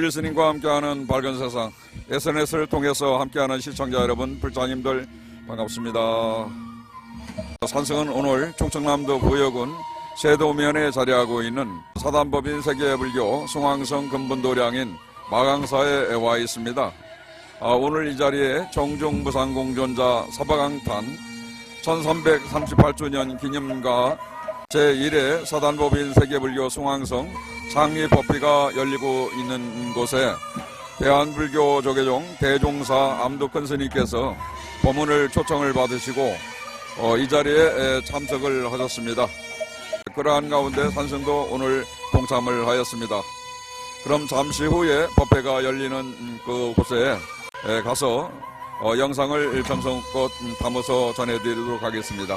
어릴 스님과 함께하는 밝은 세상, SNS를 통해서 함께하는 시청자 여러분, 불자님들 반갑습니다. 산성은 오늘 충청남도 부여군 세도면에 자리하고 있는 사단법인 세계불교 숭황성 근본도량인 마강사에 와 있습니다. 오늘 이 자리에 정종무상공존자 사바강탄 1338주년 기념과 제1회 사단법인 세계불교 숭황성 창립법회가 열리고 있는 곳에 대한불교 조계종 대종사 암도큰 스님께서 법문을 초청을 받으시고 이 자리에 참석을 하셨습니다. 그러한 가운데 산성도 오늘 동참을 하였습니다. 그럼 잠시 후에 법회가 열리는 그곳에 가서 영상을 정성껏 담아서 전해드리도록 하겠습니다.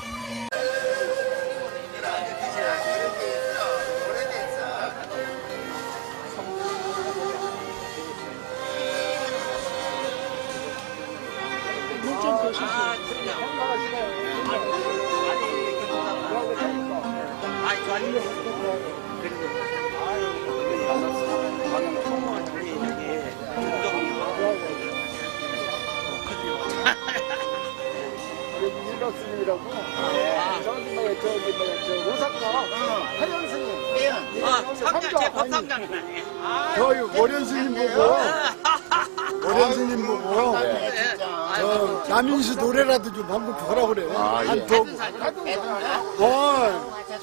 저희 월현스님 보고 월현스님 보고 저 남인수 노래라도 좀 한번 보라 그래. 한턱.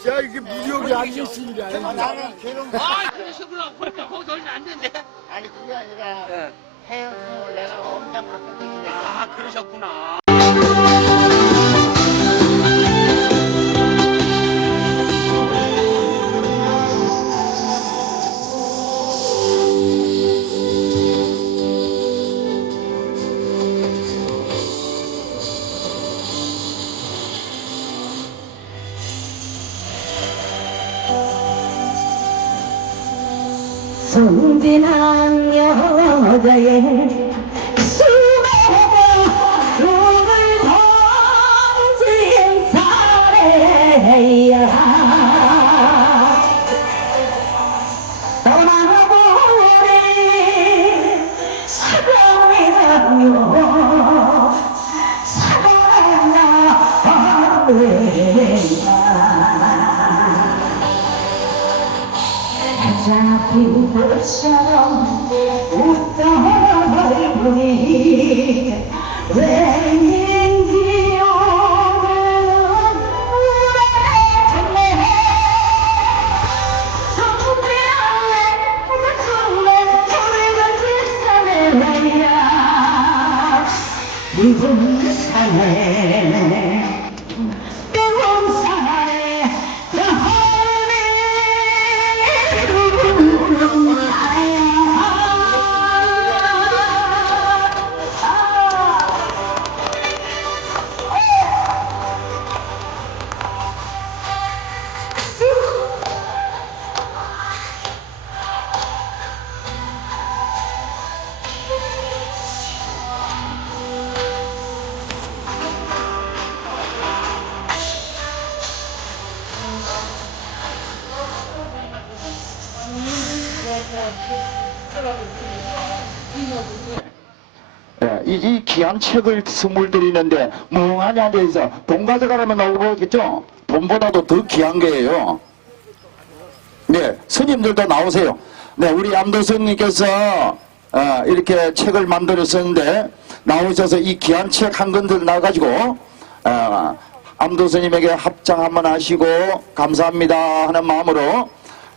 야 이게 무력이 안 있을 일이 아닌데. 나는 그런 거. 그러시구나. 거기 얼마 안 된대. 아니 그게 아니라 해영을 내가 엄청 바꿨거든요. 그러셨구나. 순진한 여자의 수고가 눈을 던진 사례야 떠나보내 사랑이라며 잡힌 것처럼 웃던 얼굴이 왠지 오늘은 우울해졌네. 정말 정말 오래간 뒷산에 말이야 묵은 산에 뜨거운 산에 이 귀한 책을 선물 드리는데 멍하니 앉아서 돈 가져가라면 나오겠죠? 돈보다도 더 귀한 거예요. 네, 스님들도 나오세요. 네, 우리 암도스님께서 이렇게 책을 만들었었는데 나오셔서 이 귀한 책 한 권들 나가지고 암도스님에게 합장 한번 하시고 감사합니다 하는 마음으로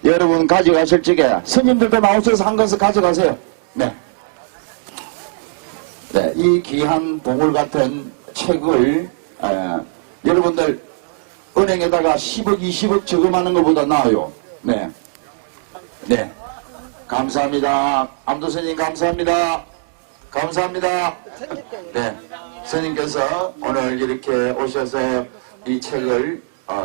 여러분 가져가실 적에 스님들도 나오셔서 한 권씩 가져가세요. 네. 네, 이 귀한 보물 같은 책을 여러분들 은행에다가 10억, 20억 저금하는 것보다 나아요. 네, 네, 감사합니다. 암도스님 감사합니다. 감사합니다. 네, 스님께서 오늘 이렇게 오셔서 이 책을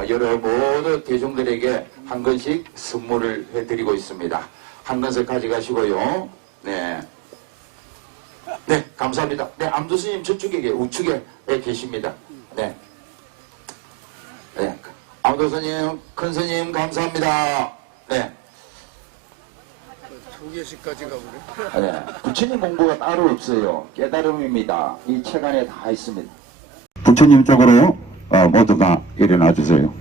여러 모든 대중들에게 한 권씩 선물을 해드리고 있습니다. 한 권씩 가져가시고요. 네. 네, 감사합니다. 네, 암도스님 저쪽에 우측에 계십니다. 네. 네. 암도스님, 큰 스님 감사합니다. 네. 두 개씩까지 가보래. 네, 부처님 공부가 따로 없어요. 깨달음입니다. 이 책 안에 다 있습니다. 부처님 쪽으로 모두가 일어나 주세요.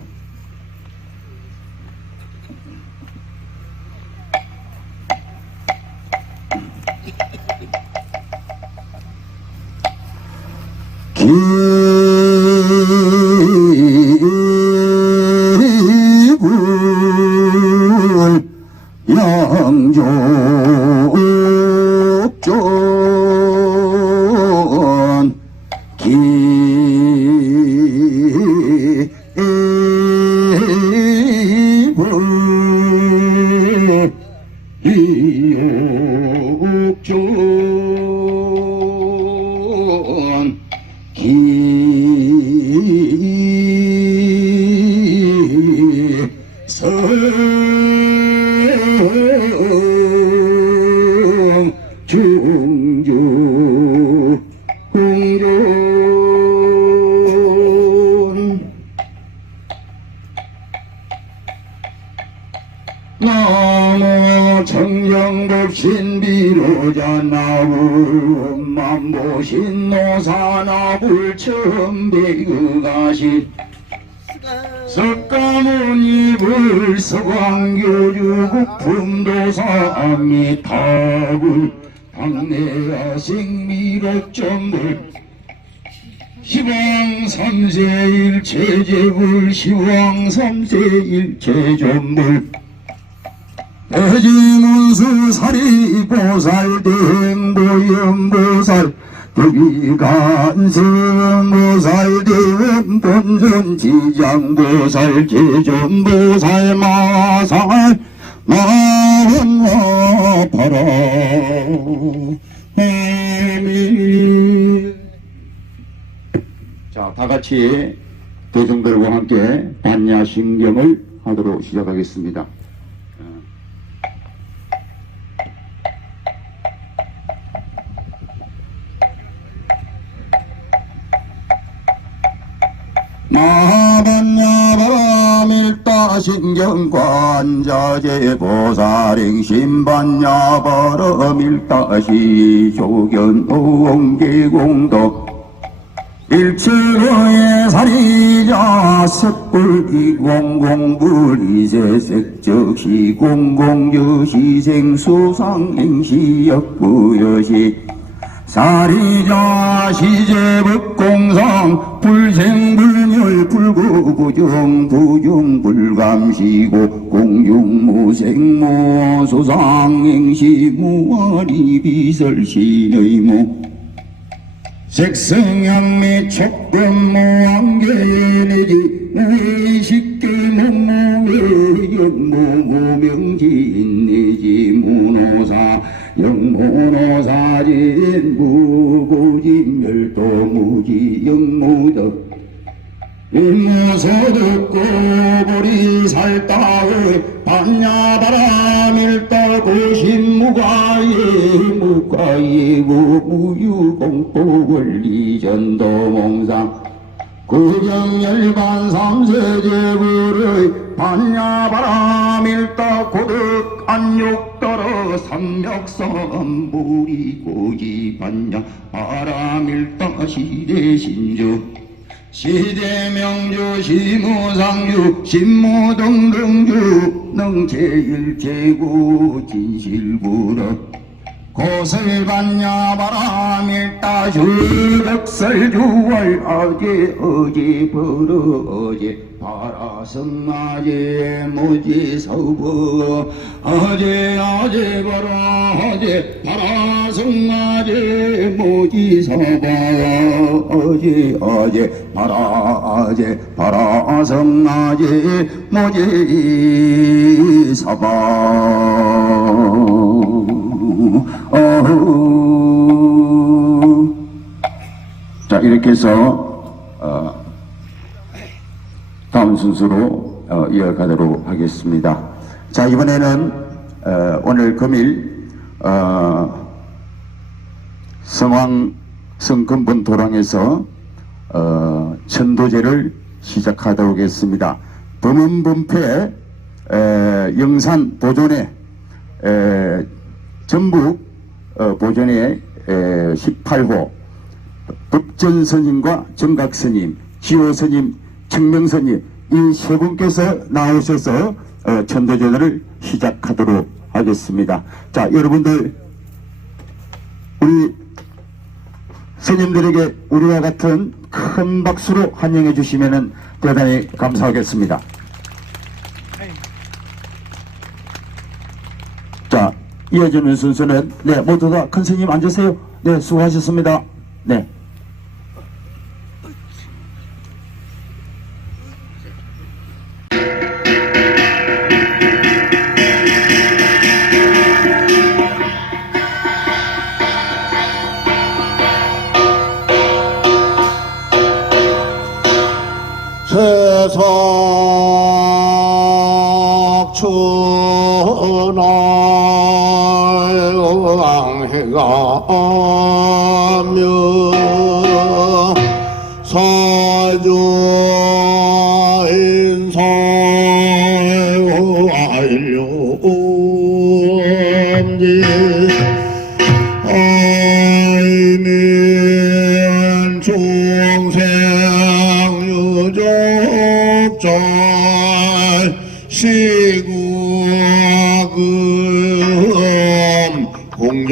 기불 양족존 기불 이욕존 기성 중주 공존 나무 청정법 신비로자 나불 만보신 노사나불 천배의가신 석가모니불 서광교주 국품도사미 타불 당내야생 미륵전불 시왕 삼세일체제불 시왕 삼세일체전불 대지문수 사리보살 대행보연보살 대비간승보살 대원본전지장보살 제전보살 마살 마원와파라 자, 다같이 대중들과 함께 반야신경을 하도록 시작하겠습니다. 마반야바라밀다신경관자재보살행신반야바라밀다시 조견오공계공덕 일체의 사리자 석불이공공불이세색적시 공공여시생수상행시역부여시 사리자 시제법공상 불생불멸 불구부정 부정불감시고 공중무생무 소상행시 무아리비설신의무 색성향미 촉금무안개내지 무의식계 무무외 영무무명지인내지 무노사 영모노사진 무고진멸도무지 영무덕 일무소득 고보리살따의 반야바라밀다고신무가예 무가예 무유공포원리전도몽상 구경열반 삼세제불의 반야바라밀다 고득 안욕따라 삼력삼불이 고지 반야 바라밀다 시대신주 시대명주 시무상주 신무등등주 능제일제구 진실부덕 고슬반야바라밀다 주덕설주월 어제 벌어제 바라성아제 모지서부 어제 벌어 어제 바라성아제 모지서부 어제 바라성아제 모지서부 자, 이렇게 해서 다음 순서로 이어가도록 하겠습니다. 자, 이번에는 오늘 금일 성금본 도랑에서 천도제를 시작하도록 하겠습니다. 범은범패 영산 보존에 전북 보전의 18호 법전 스님과 정각 스님, 지호 스님, 청명 스님 이 세 분께서 나오셔서 천도제도를 시작하도록 하겠습니다. 자, 여러분들 우리 스님들에게 우리와 같은 큰 박수로 환영해 주시면 대단히 감사하겠습니다. 자, 이어지는 순서는 네, 모두 다 큰 스님 앉으세요. 네, 수고하셨습니다. 네. 세상 천왕해가며 사조인사하려니 아이는 중생 유족절 시구금 공정리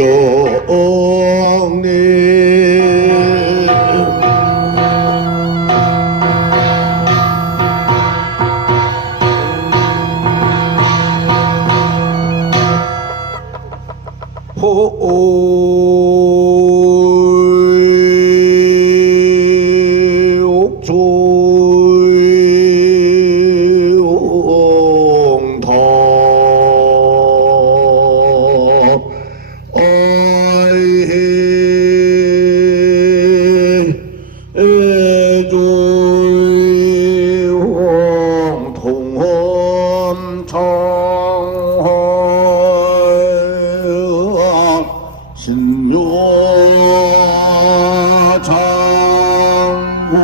옥조용다 애조용 통험창 장구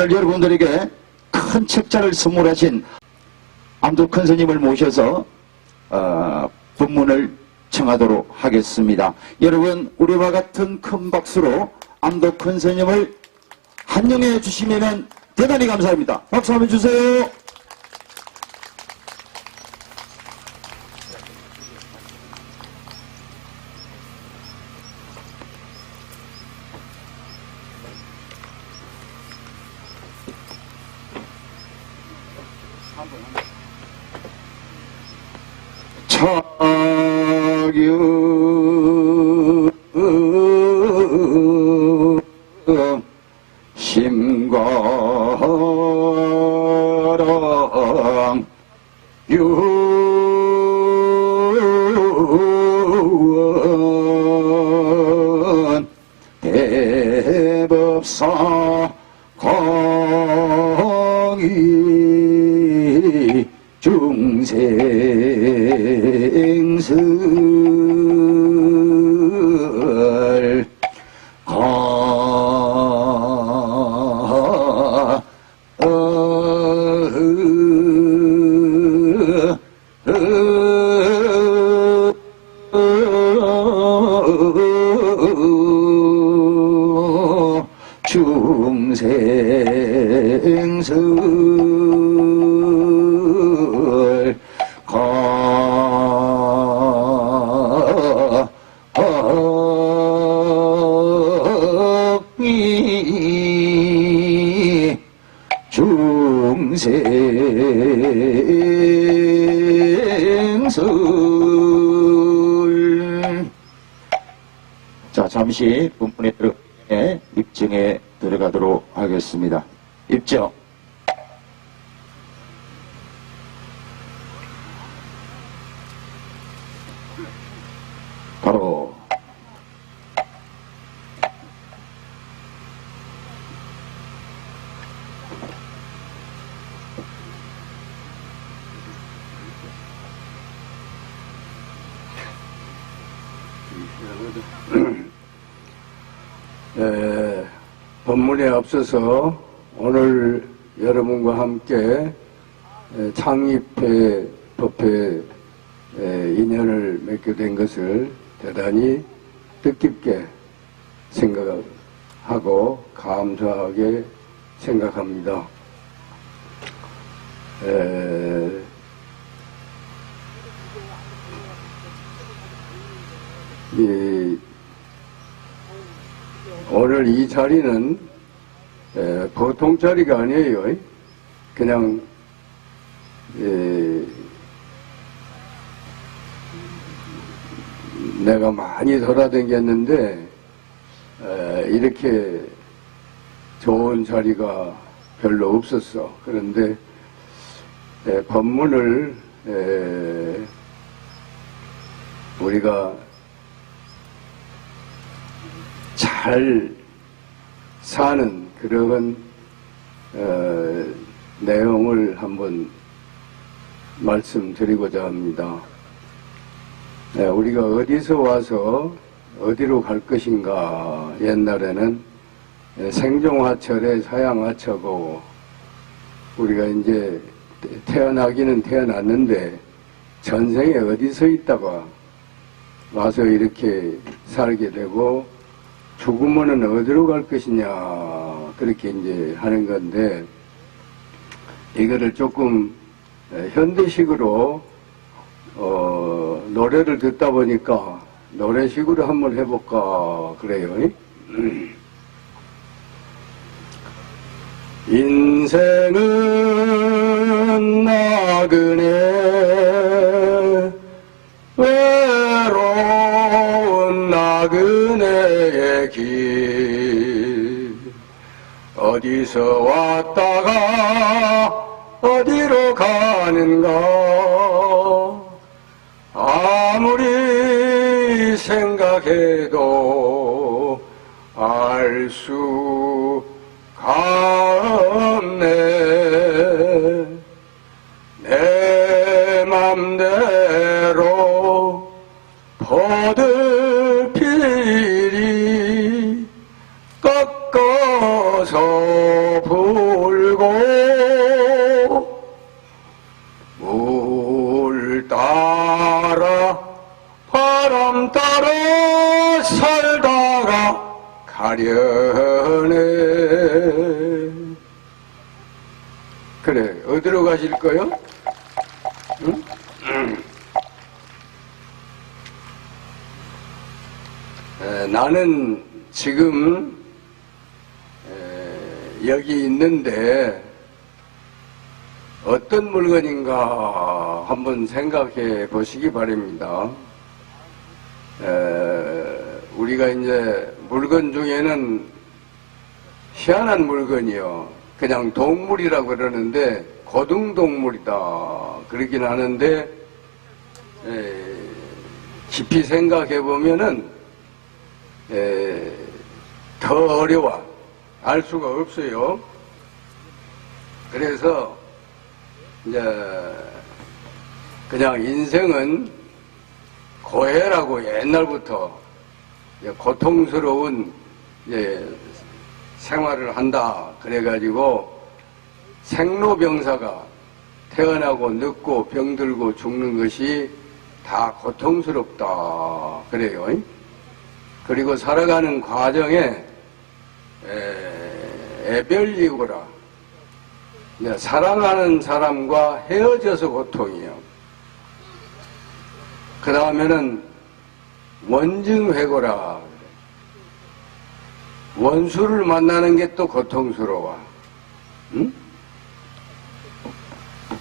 오늘 여러분들에게 큰 책자를 선물하신 암도큰 스님을 모셔서 법문을 청하도록 하겠습니다. 여러분 우리와 같은 큰 박수로 암도큰 스님을 환영해 주시면 대단히 감사합니다. 박수 한번 주세요. 차규 심과랑 유원 대법사 공이 중생슬 중생슬 중생슬. 자, 잠시 본문에 들어가기 전에 입증에 들어가도록 하겠습니다. 입증. 바로 법문에 앞서서 오늘 여러분과 함께 창립회 법회 인연을 맺게 된 것을 대단히 뜻깊게 생각하고 감사하게 생각합니다. 오늘 이 자리는 보통 자리가 아니에요. 그냥 내가 많이 돌아다녔는데 이렇게 좋은 자리가 별로 없었어. 그런데 법문을 우리가 잘 사는 그런 내용을 한번 말씀드리고자 합니다. 우리가 어디서 와서 어디로 갈 것인가. 옛날에는 생종화철에 사양화처고 우리가 이제 태어나기는 태어났는데 전생에 어디서 있다가 와서 이렇게 살게 되고 죽으면은 어디로 갈 것이냐 그렇게 이제 하는 건데 이거를 조금 현대식으로 노래를 듣다 보니까 노래식으로 한번 해볼까 그래요. 인생은 나그네 외로운 나그네의 길 어디서 왔다가 어디로 가는가 아무리 생각해도 알 수가 없네. 내 맘대로 포들피리 꺾어서 바람 따라 살다가 가려네. 그래, 어디로 가실 거요? 응? 나는 지금 여기 있는데 어떤 물건인가 한번 생각해 보시기 바랍니다. 우리가 이제 물건 중에는 희한한 물건이요. 그냥 동물이라고 그러는데 고등동물이다 그러긴 하는데 깊이 생각해 보면은 더 어려워. 알 수가 없어요. 그래서 이제 그냥 인생은 고해라고 옛날부터 고통스러운 생활을 한다. 그래가지고 생로병사가 태어나고 늙고 병들고 죽는 것이 다 고통스럽다. 그래요. 그리고 살아가는 과정에 애별이고라. 사랑하는 사람과 헤어져서 고통이요. 그 다음에는 원증회고라. 원수를 만나는 게 또 고통스러워. 응?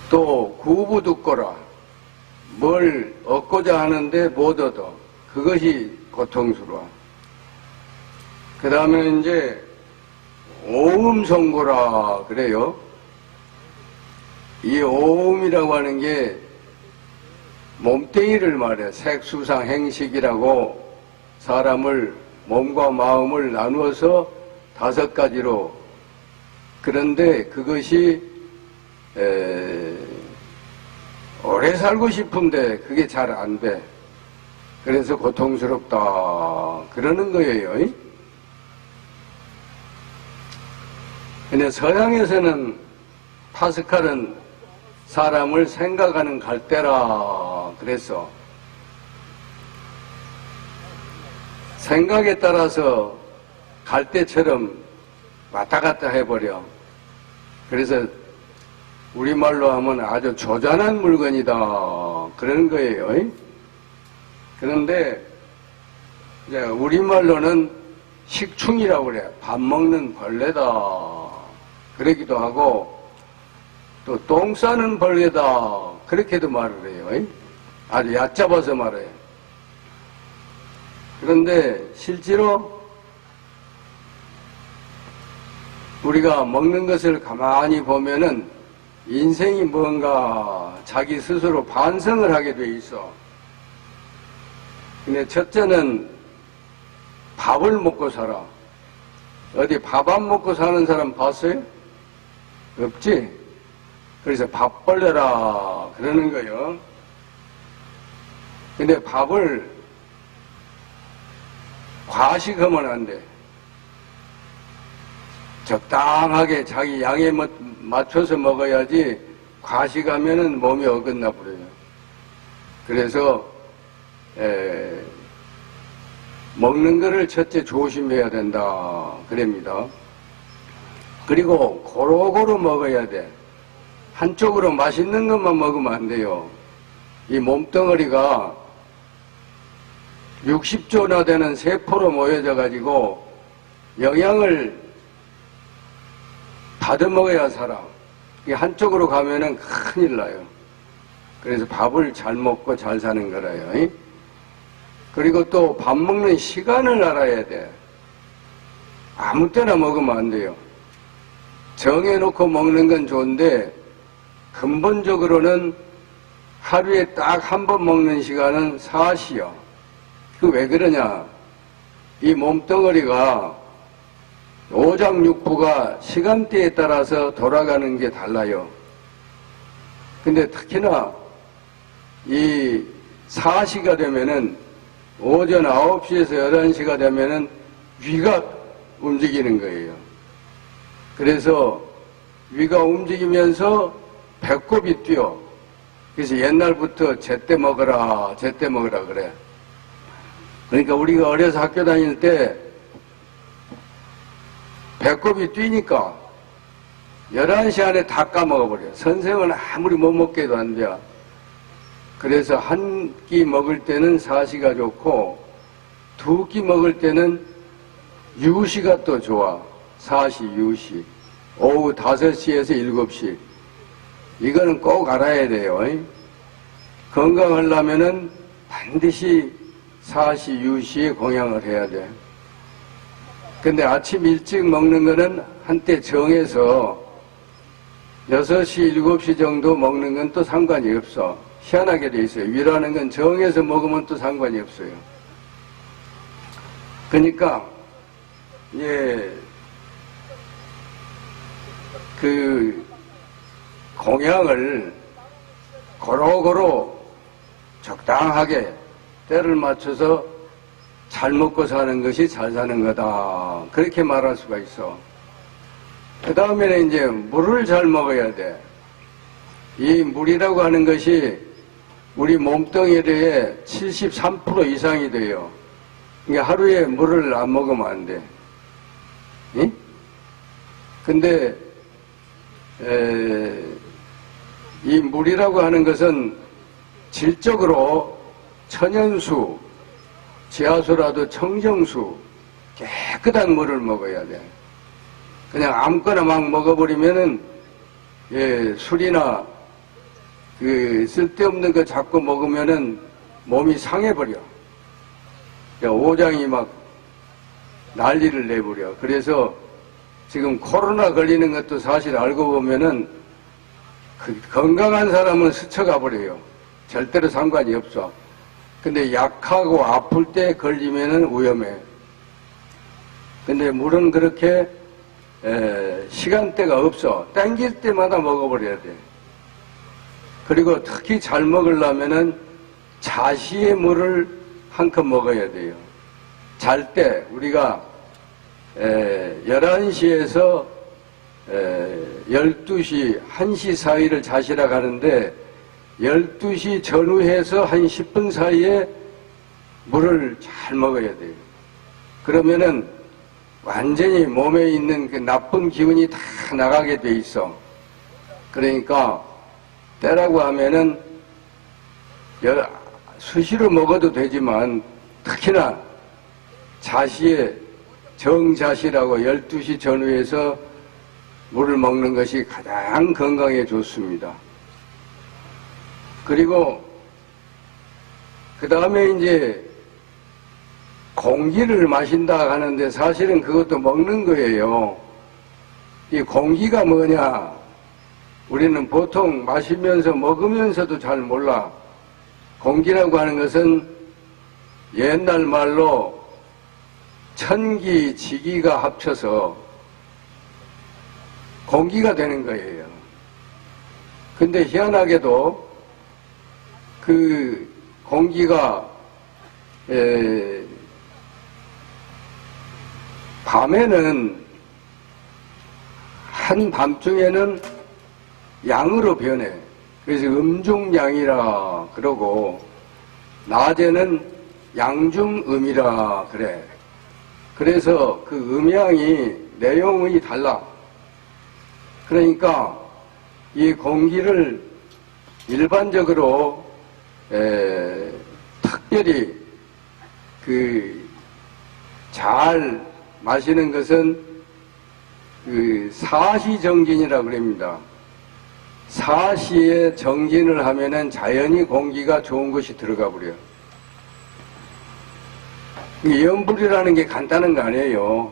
또 구부듣거라. 뭘 얻고자 하는데 못 얻어. 그것이 고통스러워. 그 다음에 이제 오음성고라 그래요. 이 오음이라고 하는 게 몸뚱이를 말해. 색수상 행식이라고 사람을 몸과 마음을 나누어서 5가지로. 그런데 그것이 오래 살고 싶은데 그게 잘 안 돼. 그래서 고통스럽다 그러는 거예요. 근데 서양에서는 파스칼은 사람을 생각하는 갈대라 그래서 생각에 따라서 갈대처럼 왔다 갔다 해버려. 그래서 우리말로 하면 아주 조잔한 물건이다 그러는 거예요. 그런데 이제 우리말로는 식충이라고 그래. 밥 먹는 벌레다 그러기도 하고 또 똥 싸는 벌레다 그렇게도 말을 해요. 아주 얕잡아서 말해요. 그런데 실제로 우리가 먹는 것을 가만히 보면은 인생이 뭔가 자기 스스로 반성을 하게 돼 있어. 근데 첫째는 밥을 먹고 살아. 어디 밥 안 먹고 사는 사람 봤어요? 없지? 그래서 밥 벌려라 그러는 거예요. 근데 밥을 과식하면 안 돼. 적당하게 자기 양에 맞춰서 먹어야지 과식하면은 몸이 어긋나 버려요. 그래서 먹는 거를 첫째 조심해야 된다 그럽니다. 그리고 고루고루 먹어야 돼. 한쪽으로 맛있는 것만 먹으면 안 돼요. 이 몸뚱어리가 60조나 되는 세포로 모여져 가지고 영양을 받아 먹어야 살아. 이게 한쪽으로 가면은 큰일 나요. 그래서 밥을 잘 먹고 잘 사는 거라요. 그리고 또 밥 먹는 시간을 알아야 돼. 아무 때나 먹으면 안 돼요. 정해놓고 먹는 건 좋은데 근본적으로는 하루에 딱 한 번 먹는 시간은 4시요. 그 왜 그러냐? 이 몸뚱어리가 오장육부가 시간대에 따라서 돌아가는 게 달라요. 근데 특히나 이 4시가 되면은 오전 9시에서 11시가 되면은 위가 움직이는 거예요. 그래서 위가 움직이면서 배꼽이 뛰어. 그래서 옛날부터 제때 먹어라, 제때 먹어라 그래. 그러니까 우리가 어려서 학교 다닐 때 배꼽이 뛰니까 11시 안에 다 까먹어버려요. 선생은 아무리 못 먹게 해도 안 돼요. 그래서 한 끼 먹을 때는 4시가 좋고 2끼 먹을 때는 유시가 또 좋아. 4시, 유시. 오후 5시에서 7시. 이거는 꼭 알아야 돼요. 건강하려면은 반드시 4시, 유시에 공양을 해야 돼. 근데 아침 일찍 먹는 거는 한때 정해서 6시, 7시 정도 먹는 건 또 상관이 없어. 희한하게 돼 있어요. 위라는 건 정해서 먹으면 또 상관이 없어요. 그러니까, 예, 그, 공양을 고루고루 적당하게 때를 맞춰서 잘 먹고 사는 것이 잘 사는 거다. 그렇게 말할 수가 있어. 그 다음에는 이제 물을 잘 먹어야 돼. 이 물이라고 하는 것이 우리 몸뚱이의 73% 이상이 돼요. 그러니까 하루에 물을 안 먹으면 안 돼. 응? 근데 이 물이라고 하는 것은 질적으로 천연수, 지하수라도 청정수, 깨끗한 물을 먹어야 돼. 그냥 아무거나 막 먹어버리면은, 예, 술이나 그 쓸데없는 거 자꾸 먹으면은 몸이 상해버려. 오장이 막 난리를 내버려. 그래서 지금 코로나 걸리는 것도 사실 알고 보면은 그 건강한 사람은 스쳐가 버려요. 절대로 상관이 없어. 근데 약하고 아플 때 걸리면은 위험해. 근데 물은 그렇게 시간대가 없어. 땡길 때마다 먹어버려야 돼. 그리고 특히 잘 먹으려면은 자시의 물을 한 컵 먹어야 돼요. 잘 때 우리가 11시에서 12시, 1시 사이를 자시라 하는데 12시 전후해서 한 10분 사이에 물을 잘 먹어야 돼요. 그러면은 완전히 몸에 있는 그 나쁜 기운이 다 나가게 돼 있어. 그러니까 때라고 하면은 수시로 먹어도 되지만 특히나 자시에 정자시라고 12시 전후에서 물을 먹는 것이 가장 건강에 좋습니다. 그리고 그 다음에 이제 공기를 마신다 하는데 사실은 그것도 먹는 거예요. 이 공기가 뭐냐? 우리는 보통 마시면서 먹으면서도 잘 몰라. 공기라고 하는 것은 옛날 말로 천기, 지기가 합쳐서 공기가 되는 거예요. 근데 희한하게도 그 공기가 밤에는 한밤중에는 양으로 변해. 그래서 음중양이라 그러고 낮에는 양중음이라 그래. 그래서 그 음양이 내용이 달라. 그러니까 이 공기를 일반적으로 특별히 잘 마시는 것은 사시정진이라고 그럽니다. 사시에 정진을 하면은 자연히 공기가 좋은 것이 들어가 버려요. 연불이라는 게 간단한 거 아니에요.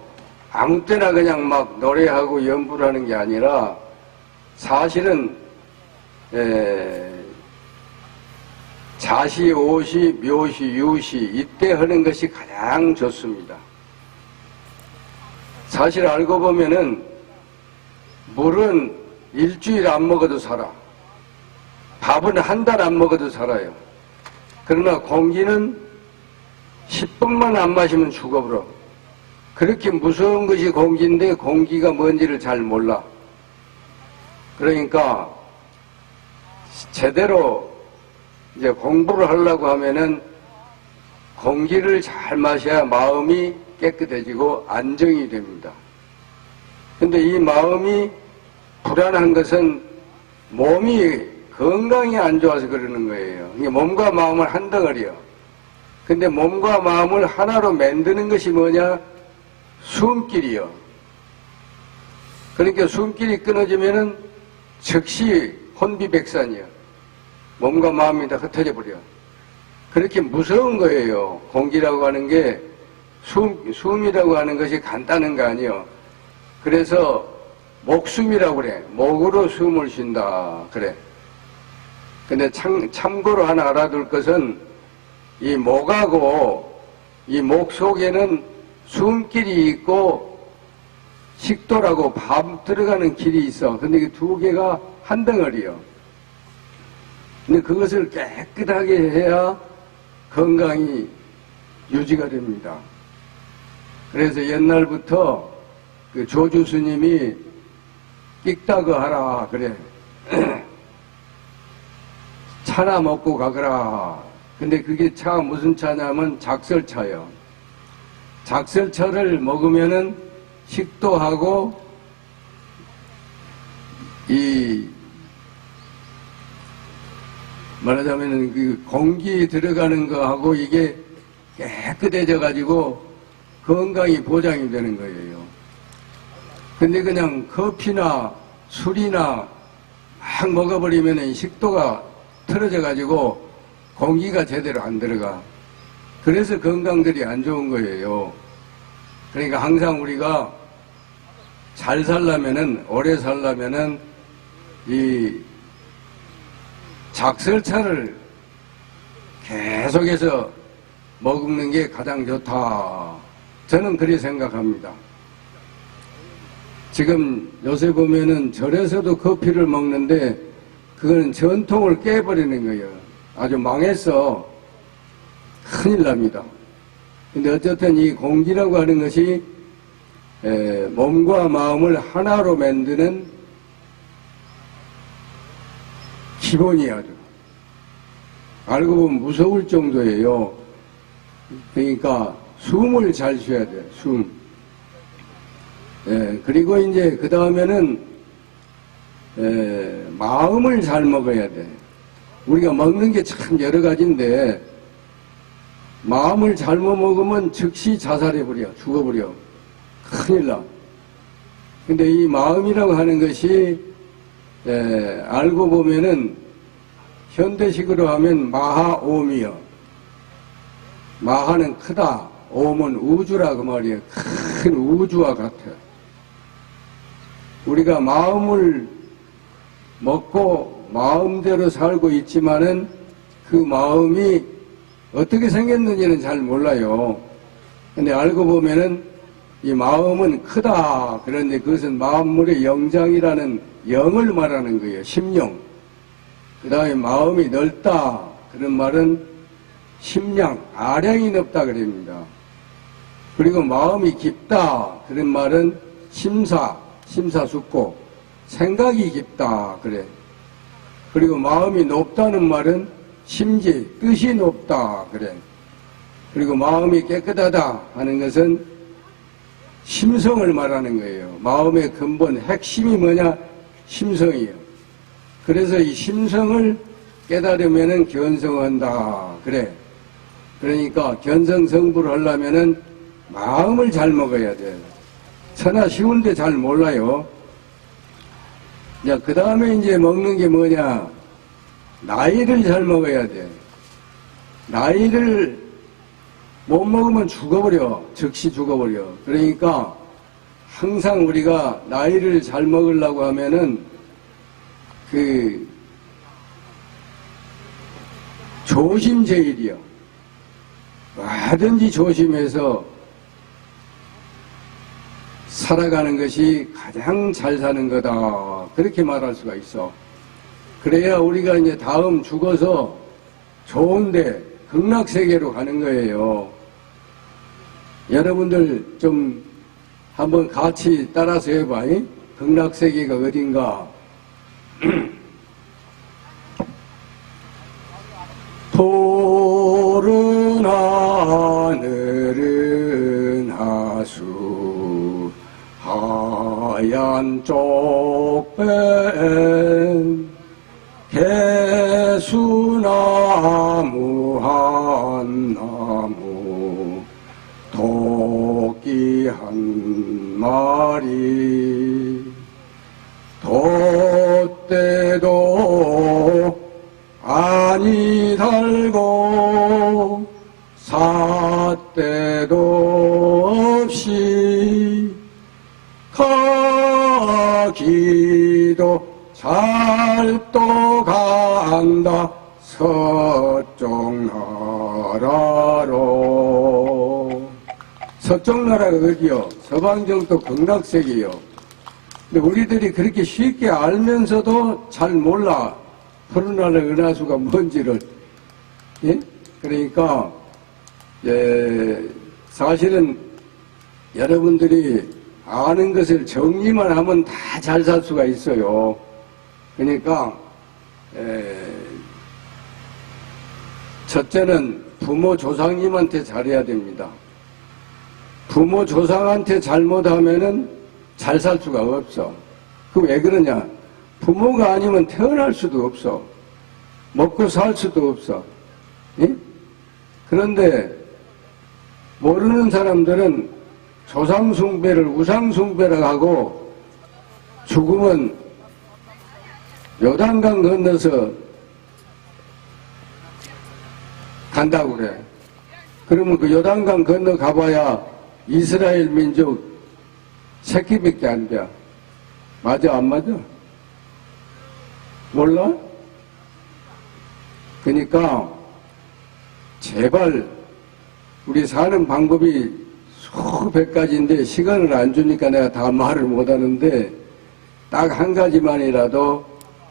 아무 때나 그냥 막 노래하고 연불하는 게 아니라 사실은 자시, 오시, 묘시, 유시 이때 하는 것이 가장 좋습니다. 사실 알고 보면은 물은 일주일 안 먹어도 살아. 밥은 한 달 안 먹어도 살아요. 그러나 공기는 10분만 안 마시면 죽어버려. 그렇게 무서운 것이 공기인데 공기가 뭔지를 잘 몰라. 그러니까 제대로 이제 공부를 하려고 하면은 공기를 잘 마셔야 마음이 깨끗해지고 안정이 됩니다. 근데 이 마음이 불안한 것은 몸이 건강이 안 좋아서 그러는 거예요. 이게 몸과 마음을 한 덩어리요. 근데 몸과 마음을 하나로 만드는 것이 뭐냐? 숨길이요. 그러니까 숨길이 끊어지면은 즉시 혼비백산이요. 몸과 마음이 다 흩어져 버려. 그렇게 무서운 거예요. 공기라고 하는 게 숨이라고 하는 것이 간단한 거 아니요. 그래서 목숨이라고 그래. 목으로 숨을 쉰다. 그래. 근데 참고로 하나 알아둘 것은 이 목하고 이 목 속에는 숨길이 있고 식도라고 밥 들어가는 길이 있어. 근데 그 두 개가 한 덩어리요. 근데 그것을 깨끗하게 해야 건강이 유지가 됩니다. 그래서 옛날부터 그 조주 스님이 끽다그 하라 그래. 차나 먹고 가거라. 근데 그게 차가 무슨 차냐면 작설차요. 작설차를 먹으면은 식도하고 이 말하자면은 그 공기 들어가는 거하고 이게 깨끗해져 가지고 건강이 보장이 되는 거예요. 근데 그냥 커피나 술이나 막 먹어버리면은 식도가 틀어져 가지고 공기가 제대로 안 들어가. 그래서 건강들이 안 좋은 거예요. 그러니까 항상 우리가 잘 살려면은, 오래 살려면은 이 작설차를 계속해서 먹는 게 가장 좋다. 저는 그렇게 생각합니다. 지금 요새 보면은 절에서도 커피를 먹는데 그거는 전통을 깨버리는 거예요. 아주 망했어. 큰일 납니다. 근데 어쨌든 이 공기라고 하는 것이 몸과 마음을 하나로 만드는 기본이 아주. 알고 보면 무서울 정도예요. 그러니까 숨을 잘 쉬어야 돼, 숨. 그리고 이제 그 다음에는 마음을 잘 먹어야 돼. 우리가 먹는 게 참 여러 가지인데 마음을 잘못 먹으면 즉시 자살해버려, 죽어버려. 큰일 나. 근데 이 마음이라고 하는 것이 알고 보면은 현대식으로 하면 마하옴이요. 마하는 크다, 옴은 우주라 그 말이에요. 큰 우주와 같아. 우리가 마음을 먹고 마음대로 살고 있지만은 그 마음이 어떻게 생겼는지는 잘 몰라요. 근데 알고 보면은 이 마음은 크다. 그런데 그것은 만물의 영장이라는 영을 말하는 거예요. 심령. 그 다음에 마음이 넓다. 그런 말은 심량, 아량이 넓다 그럽니다. 그리고 마음이 깊다. 그런 말은 심사숙고, 생각이 깊다. 그래. 그리고 마음이 높다는 말은 심지, 뜻이 높다. 그래. 그리고 마음이 깨끗하다 하는 것은 심성을 말하는 거예요. 마음의 근본, 핵심이 뭐냐? 심성이에요. 그래서 이 심성을 깨달으면은 견성한다. 그래. 그러니까 견성성불을 하려면은 마음을 잘 먹어야 돼. 천하 쉬운데 잘 몰라요. 자, 그 다음에 이제 먹는 게 뭐냐? 나이를 잘 먹어야 돼. 나이를 못 먹으면 죽어버려. 즉시 죽어버려. 그러니까 항상 우리가 나이를 잘 먹으려고 하면은 조심제일이요. 뭐든지 조심해서 살아가는 것이 가장 잘 사는 거다. 그렇게 말할 수가 있어. 그래야 우리가 이제 다음 죽어서 좋은데 극락세계로 가는 거예요. 여러분들 좀 한번 같이 따라서 해봐. 극락세계가 어딘가. 푸른 한쪽 뺀 개수나무 한 나무 토끼 한 마리 돛대도 아니 달고 삿대도 없이 가기도 잘 또 간다 서쪽 나라로. 서쪽 나라가 어디요? 서방정도 극락세계요. 근데 우리들이 그렇게 쉽게 알면서도 잘 몰라. 푸른하늘 은하수가 뭔지를. 예? 그러니까 사실은 여러분들이 아는 것을 정리만 하면 다 잘 살 수가 있어요. 그러니까 첫째는 부모 조상님한테 잘해야 됩니다. 부모 조상한테 잘못하면은 잘 살 수가 없어. 그 왜 그러냐? 부모가 아니면 태어날 수도 없어. 먹고 살 수도 없어. 예? 그런데 모르는 사람들은 조상숭배를 우상숭배라고 하고 죽으면 요단강 건너서 간다고 그래. 그러면 그 요단강 건너 가봐야 이스라엘 민족 새끼밖에 안 돼. 맞아 안 맞아? 몰라? 그러니까 제발 우리 사는 방법이 수백 가지인데 시간을 안 주니까 내가 다 말을 못 하는데 딱 한 가지만이라도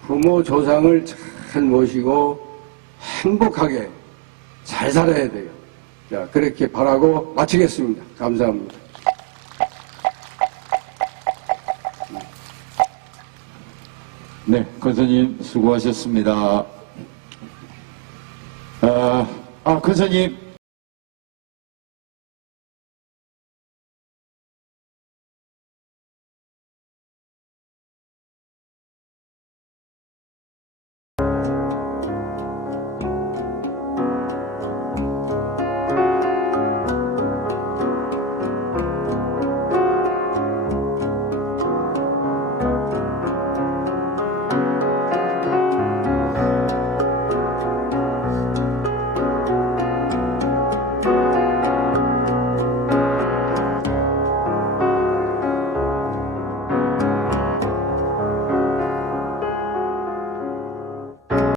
부모 조상을 잘 모시고 행복하게 잘 살아야 돼요. 자, 그렇게 바라고 마치겠습니다. 감사합니다. 네, 권사님 수고하셨습니다. 권사님